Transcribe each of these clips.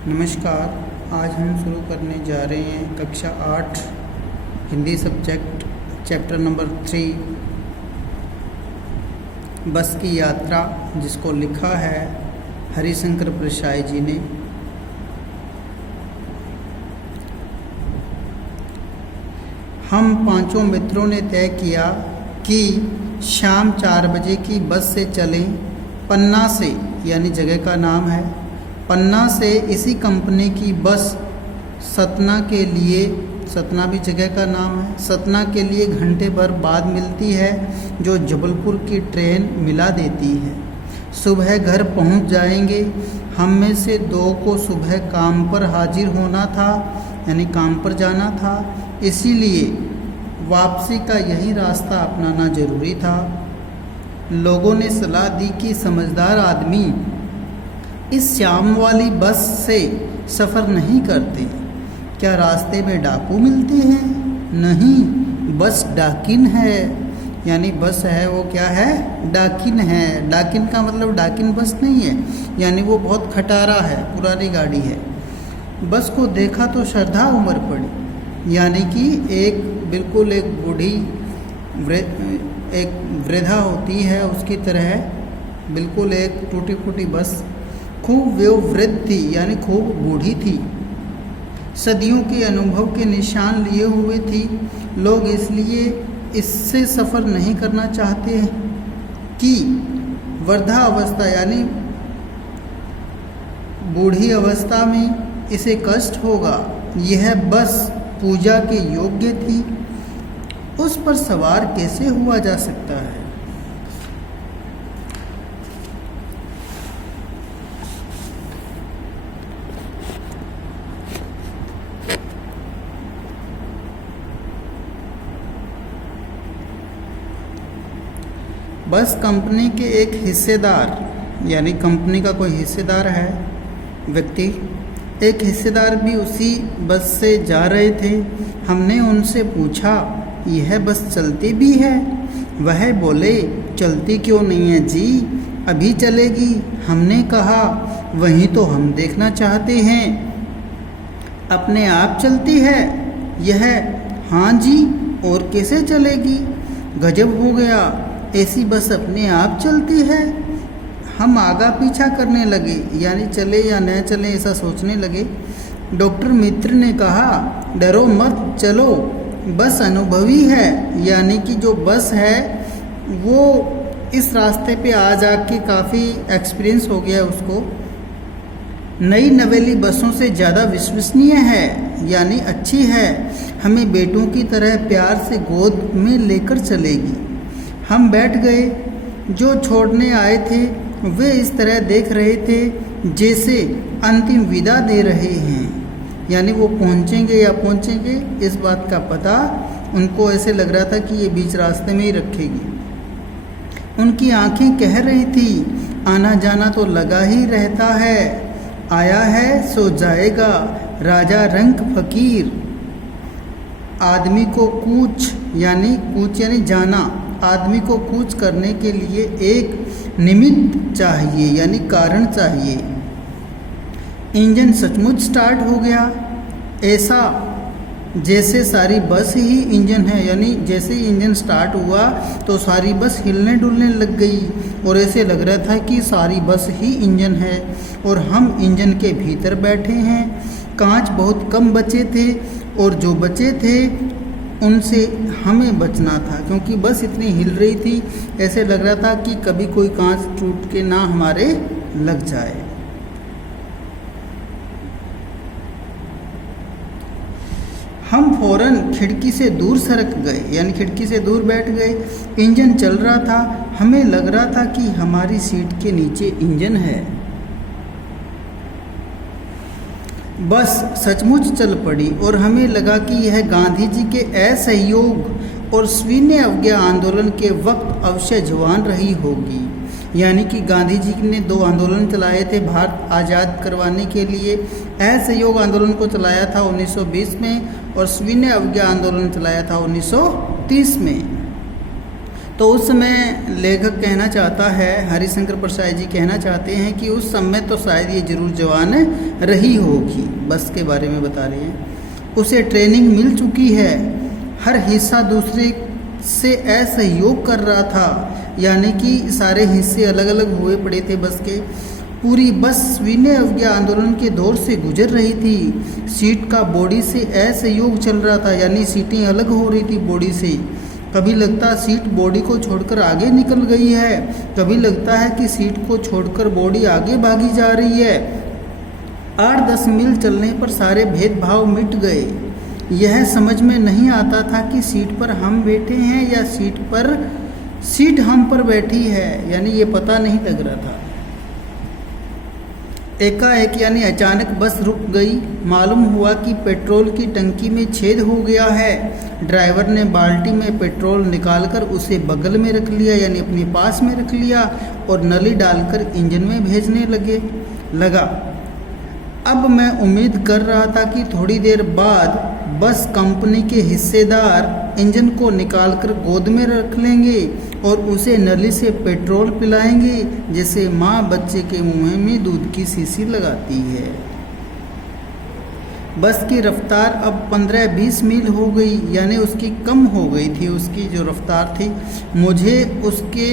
नमस्कार। आज हम शुरू करने जा रहे हैं कक्षा 8 हिंदी सब्जेक्ट चैप्टर नंबर 3 बस की यात्रा, जिसको लिखा है हरिशंकर प्रसाई जी ने। हम पांचों मित्रों ने तय किया कि शाम 4 बजे की बस से चलें। पन्ना से, यानी जगह का नाम है, पन्ना से इसी कंपनी की बस सतना के लिए, सतना भी जगह का नाम है, सतना के लिए घंटे भर बाद मिलती है, जो जबलपुर की ट्रेन मिला देती है। सुबह घर पहुंच जाएंगे। हम में से 2 को सुबह काम पर हाजिर होना था, यानी काम पर जाना था, इसीलिए वापसी का यही रास्ता अपनाना जरूरी था। लोगों ने सलाह दी कि समझदार आदमी इस शाम वाली बस से सफ़र नहीं करते। क्या रास्ते में डाकू मिलते हैं? नहीं, बस डाकिन है, यानी बस है वो क्या है? डाकिन है। डाकिन का मतलब डाकिन बस नहीं है, यानी वो बहुत खटारा है, पुरानी गाड़ी है। बस को देखा तो श्रद्धा उमड़ पड़ी, यानी कि एक बिल्कुल एक बूढ़ी एक वृद्धा होती है उसकी तरह, बिल्कुल एक टूटी फूटी बस, खूब वयोवृद्ध थी, यानी खूब बूढ़ी थी, सदियों के अनुभव के निशान लिए हुए थी। लोग इसलिए इससे सफ़र नहीं करना चाहते हैं कि वृद्धा अवस्था, यानी बूढ़ी अवस्था में इसे कष्ट होगा। यह बस पूजा के योग्य थी, उस पर सवार कैसे हुआ जा सकता है? बस कंपनी के एक हिस्सेदार, यानी कंपनी का कोई हिस्सेदार है व्यक्ति, एक हिस्सेदार भी उसी बस से जा रहे थे। हमने उनसे पूछा, यह बस चलती भी है? वह बोले, चलती क्यों नहीं है जी, अभी चलेगी। हमने कहा, वही तो हम देखना चाहते हैं। अपने आप चलती है यह? हाँ जी, और कैसे चलेगी? गजब हो गया, ऐसी बस अपने आप चलती है। हम आगा पीछा करने लगे, यानी चले या न चले ऐसा सोचने लगे। डॉक्टर मित्र ने कहा, डरो मत, चलो, बस अनुभवी है, यानी कि जो बस है वो इस रास्ते पे आ जाके काफ़ी एक्सपीरियंस हो गया उसको। नई नवेली बसों से ज़्यादा विश्वसनीय है, यानी अच्छी है, हमें बेटों की तरह प्यार से गोद में लेकर चलेगी। हम बैठ गए। जो छोड़ने आए थे वे इस तरह देख रहे थे जैसे अंतिम विदा दे रहे हैं, यानी वो पहुंचेंगे या पहुंचेंगे इस बात का पता उनको ऐसे लग रहा था कि ये बीच रास्ते में ही रखेगी। उनकी आंखें कह रही थी, आना जाना तो लगा ही रहता है, आया है सो जाएगा, राजा रंग फकीर। आदमी को कूच यानी जाना, आदमी को कूच करने के लिए एक निमित्त चाहिए, यानी कारण चाहिए। इंजन सचमुच स्टार्ट हो गया, ऐसा जैसे सारी बस ही इंजन है, यानी जैसे ही इंजन स्टार्ट हुआ तो सारी बस हिलने डुलने लग गई और ऐसे लग रहा था कि सारी बस ही इंजन है और हम इंजन के भीतर बैठे हैं। कांच बहुत कम बचे थे और जो बचे थे उनसे हमें बचना था, क्योंकि बस इतनी हिल रही थी, ऐसे लग रहा था कि कभी कोई कांच टूट के ना हमारे लग जाए। हम फौरन खिड़की से दूर सरक गए, यानी खिड़की से दूर बैठ गए। इंजन चल रहा था, हमें लग रहा था कि हमारी सीट के नीचे इंजन है। बस सचमुच चल पड़ी और हमें लगा कि यह गांधी जी के असहयोग और सविनय अवज्ञा आंदोलन के वक्त अवश्य जवान रही होगी, यानी कि गांधी जी ने 2 आंदोलन चलाए थे भारत आज़ाद करवाने के लिए। असहयोग आंदोलन को चलाया था 1920 में और सविनय अवज्ञा आंदोलन चलाया था 1930 में। तो उस समय लेखक कहना चाहता है, हरिशंकर प्रसाद जी कहना चाहते हैं कि उस समय तो शायद ये जरूर जवान रही होगी, बस के बारे में बता रहे हैं। उसे ट्रेनिंग मिल चुकी है, हर हिस्सा दूसरे से असहयोग कर रहा था, यानी कि सारे हिस्से अलग अलग हुए पड़े थे बस के। पूरी बस सविनय अवज्ञा आंदोलन के दौर से गुजर रही थी। सीट का बॉडी से असहयोग चल रहा था, यानी सीटें अलग हो रही थी बॉडी से। कभी लगता सीट बॉडी को छोड़कर आगे निकल गई है, कभी लगता है कि सीट को छोड़कर बॉडी आगे भागी जा रही है। 8-10 मील चलने पर सारे भेदभाव मिट गए। यह समझ में नहीं आता था कि सीट पर हम बैठे हैं या सीट हम पर बैठी है, यानी ये पता नहीं लग रहा था। एकाएक यानी अचानक बस रुक गई। मालूम हुआ कि पेट्रोल की टंकी में छेद हो गया है। ड्राइवर ने बाल्टी में पेट्रोल निकालकर उसे बगल में रख लिया, यानी अपने पास में रख लिया, और नली डालकर इंजन में भेजने लगा। अब मैं उम्मीद कर रहा था कि थोड़ी देर बाद बस कंपनी के हिस्सेदार इंजन को निकालकर गोद में रख लेंगे और उसे नली से पेट्रोल पिलाएंगे, जैसे माँ बच्चे के मुंह में दूध की शीशी लगाती है। बस की रफ्तार अब 15-20 मील हो गई, यानी उसकी कम हो गई थी, उसकी जो रफ्तार थी। मुझे उसके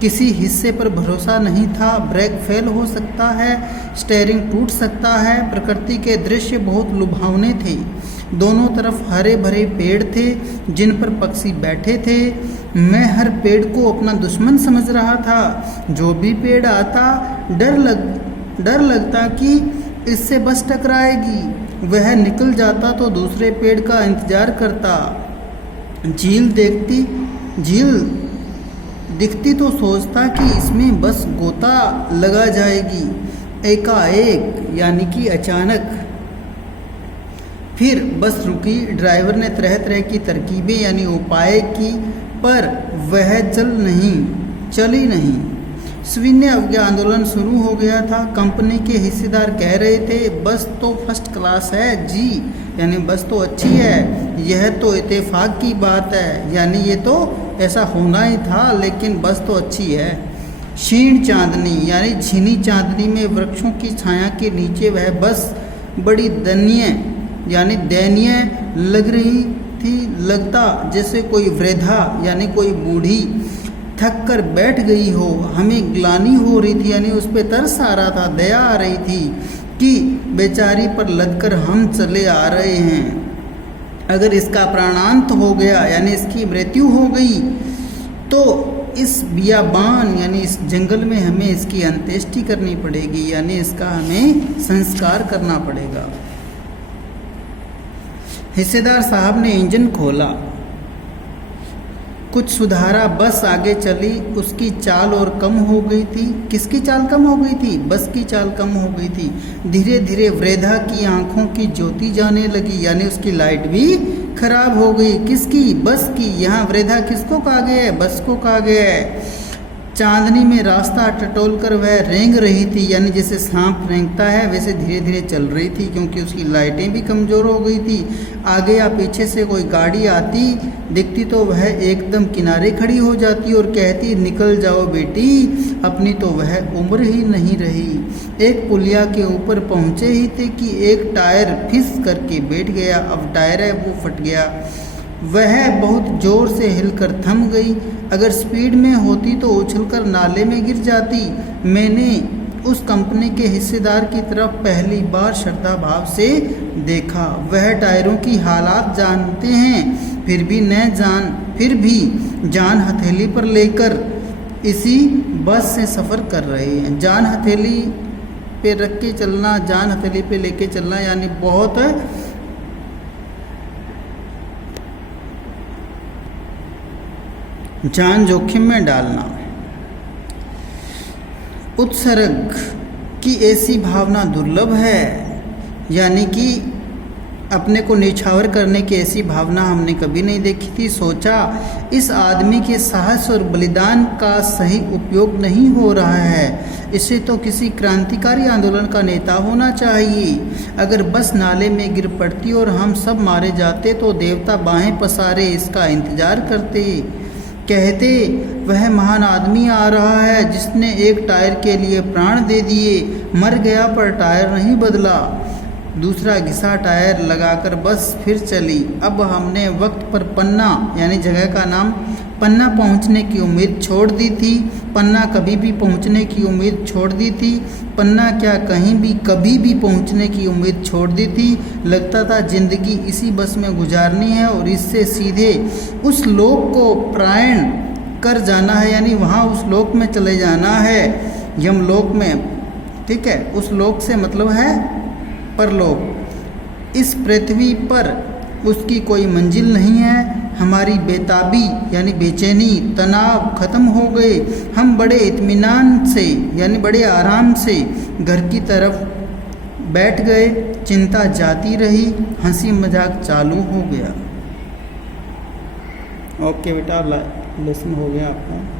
किसी हिस्से पर भरोसा नहीं था। ब्रेक फेल हो सकता है, स्टीयरिंग टूट सकता है। प्रकृति के दृश्य बहुत लुभावने थे। दोनों तरफ हरे भरे पेड़ थे जिन पर पक्षी बैठे थे। मैं हर पेड़ को अपना दुश्मन समझ रहा था। जो भी पेड़ आता डर लगता कि इससे बस टकराएगी। वह निकल जाता तो दूसरे पेड़ का इंतजार करता। झील दिखती तो सोचता कि इसमें बस गोता लगा जाएगी। एकाएक यानी कि अचानक फिर बस रुकी। ड्राइवर ने तरह तरह की तरकीबें यानी उपाय की, पर वह चली नहीं। सविनय अवज्ञा आंदोलन शुरू हो गया था। कंपनी के हिस्सेदार कह रहे थे, बस तो फर्स्ट क्लास है जी, यानी बस तो अच्छी है, यह तो इत्तेफाक की बात है, यानी ये तो ऐसा होना ही था, लेकिन बस तो अच्छी है। क्षीण चांदनी यानी झीनी चांदनी में वृक्षों की छाया के नीचे वह बस बड़ी दयनीय लग रही थी। लगता जैसे कोई वृद्धा यानी कोई बूढ़ी थक कर बैठ गई हो। हमें ग्लानि हो रही थी, यानी उस पर तरस आ रहा था, दया आ रही थी कि बेचारी पर लगकर हम चले आ रहे हैं। अगर इसका प्राणांत हो गया यानी इसकी मृत्यु हो गई तो इस बियाबान यानी इस जंगल में हमें इसकी अंत्येष्टि करनी पड़ेगी, यानी इसका हमें संस्कार करना पड़ेगा। हिस्सेदार साहब ने इंजन खोला, कुछ सुधारा, बस आगे चली। उसकी चाल और कम हो गई थी। किसकी चाल कम हो गई थी? बस की चाल कम हो गई थी। धीरे धीरे वृद्धा की आंखों की ज्योति जाने लगी, यानी उसकी लाइट भी खराब हो गई। किसकी? बस की। यहाँ वृद्धा किसको कहा गया है? बस को कहा गया है। चांदनी में रास्ता टटोलकर वह रेंग रही थी, यानी जैसे सांप रेंगता है वैसे धीरे धीरे चल रही थी, क्योंकि उसकी लाइटें भी कमज़ोर हो गई थी। आगे या पीछे से कोई गाड़ी आती दिखती तो वह एकदम किनारे खड़ी हो जाती और कहती, निकल जाओ बेटी, अपनी तो वह उम्र ही नहीं रही। एक पुलिया के ऊपर पहुँचे ही थे कि एक टायर फिस करके बैठ गया। अब टायर है वो फट गया। वह बहुत ज़ोर से हिलकर थम गई। अगर स्पीड में होती तो उछलकर नाले में गिर जाती। मैंने उस कंपनी के हिस्सेदार की तरफ पहली बार श्रद्धा भाव से देखा। वह टायरों की हालात जानते हैं, फिर भी जान हथेली पर लेकर इसी बस से सफ़र कर रहे हैं। जान हथेली पे रख के चलना, जान हथेली पे लेके चलना, यानी बहुत जान जोखिम में डालना। उत्सर्ग की ऐसी भावना दुर्लभ है, यानी कि अपने को निछावर करने की ऐसी भावना हमने कभी नहीं देखी थी। सोचा इस आदमी के साहस और बलिदान का सही उपयोग नहीं हो रहा है। इसे तो किसी क्रांतिकारी आंदोलन का नेता होना चाहिए। अगर बस नाले में गिर पड़ती और हम सब मारे जाते तो देवता बाहें पसारे इसका इंतजार करते। कहते वह महान आदमी आ रहा है जिसने एक टायर के लिए प्राण दे दिए, मर गया पर टायर नहीं बदला। दूसरा घिसा टायर लगाकर बस फिर चली। अब हमने वक्त पर पन्ना यानी जगह का नाम पन्ना पहुंचने की उम्मीद छोड़ दी थी। पन्ना कभी भी पहुंचने की उम्मीद छोड़ दी थी। पन्ना क्या कहीं भी कभी भी पहुंचने की उम्मीद छोड़ दी थी। लगता था जिंदगी इसी बस में गुजारनी है और इससे सीधे उस लोक को प्रायण कर जाना है, यानी वहाँ उस लोक में चले जाना है, यमलोक में। ठीक है, उस लोक से मतलब है परलोक। इस पृथ्वी पर उसकी कोई मंजिल नहीं है। हमारी बेताबी यानी बेचैनी, तनाव खत्म हो गए। हम बड़े इत्मीनान से यानी बड़े आराम से घर की तरफ बैठ गए। चिंता जाती रही, हंसी मजाक चालू हो गया। ओके बेटा, लेसन हो गया आपका।